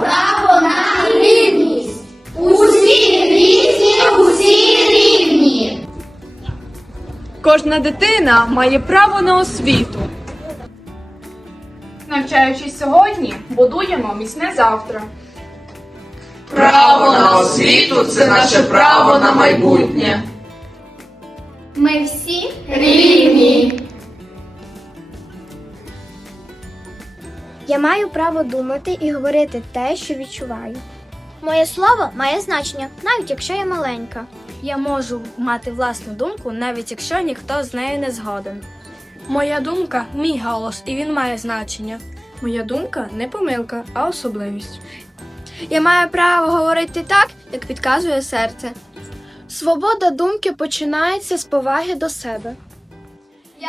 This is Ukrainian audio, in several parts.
право на рівність. Усі різні, усі рівні. Кожна дитина має право на освіту. Навчаючись сьогодні, будуємо міцне завтра. Право на освіту це наше право на майбутнє. Ми всі рівні. Я маю право думати і говорити те, що відчуваю. Моє слово має значення, навіть якщо я маленька. Я можу мати власну думку, навіть якщо ніхто з нею не згоден. Моя думка мій голос, і він має значення. Моя думка не помилка, а особливість. Я маю право говорити так, як підказує серце. Свобода думки починається з поваги до себе. Ми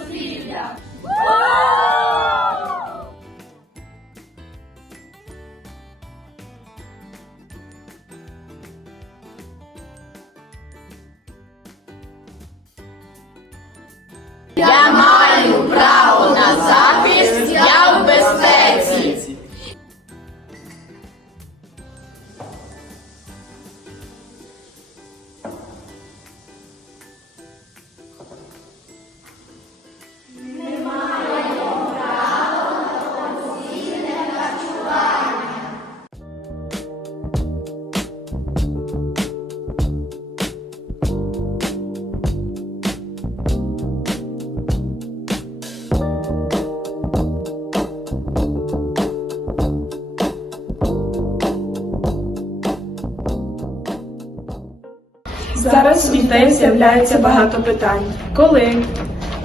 Зараз у дітей з'являється багато питань. Коли?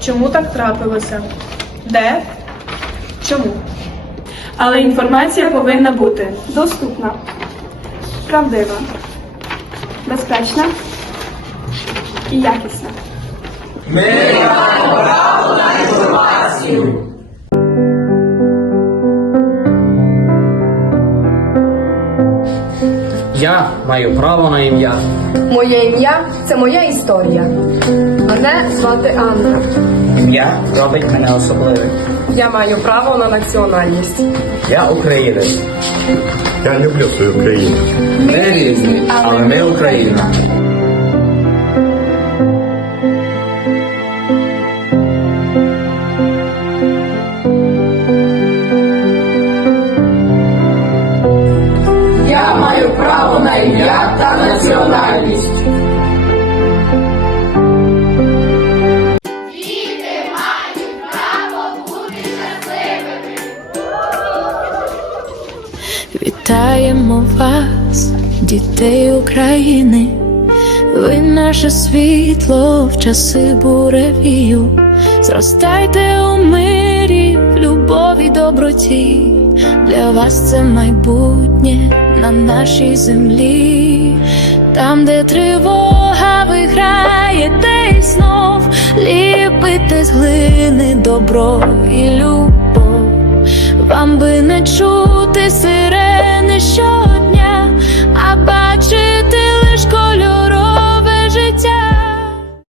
Чому так трапилося? Де? Чому? Але інформація повинна бути доступна, правдива, безпечна і якісна. Я маю право на ім'я. Моє ім'я це моя історія. Мене звати Анна. Ім'я робить мене особливим. Я маю право на національність. Я українець. Я люблю свою країну. Ми різні, але ми Україна. Вітаємо вас, дітей України. Ви наше світло в часи буревію. Зростайте у мирі, в любові, доброті. Для вас це майбутнє на нашій землі. Там, де тривога виграє, де знов ліпите з глини добро і любов. Вам би не чути сирени, що